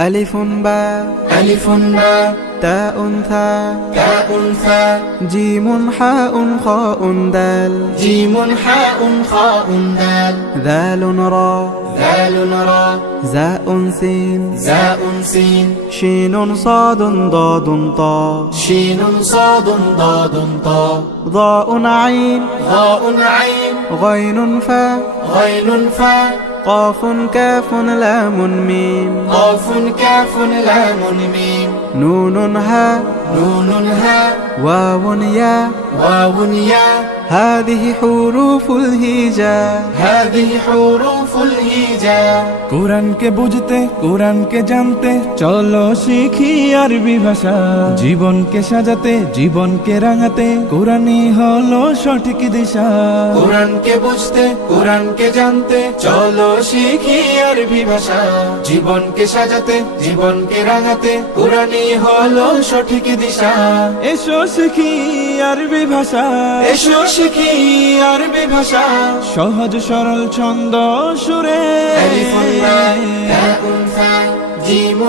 ألف باء ألف باء تاء ثاء تاء ثاء جيم حاء خاء دال جيم حاء خاء دال ذال را ذال را زاء سين زاء سين شين صاد ضاد طاء شين صاد ضاد طاء ضاء عين ضاء عين غين فاء غين فاء قاف كاف لام ميم قاف كاف لام ميم نون هاء نون هاء واو ياء واو ياء هذه حروف الهجاء هذه حروف الهجاء কোরআনকে বুঝতে কোরআনকে জানতে চলো শিখি আরবি ভাষা জীবনকে সাজাতে জীবনকে রাঙাতে কোরআনই হলো সঠিক দিশা কোরআনকে বুঝতে কোরআনকে জানতে চলো শিখি আরবি ভাষা জীবনকে সাজাতে জীবনকে রাঙাতে কোরআনই হলো সঠিক দিশা এসো শিখি আরবি ভাষা এসো শিখি আরবি ভাষা সহজ সরল ছন্দ সুরে ألف باء تاء ثاء جيم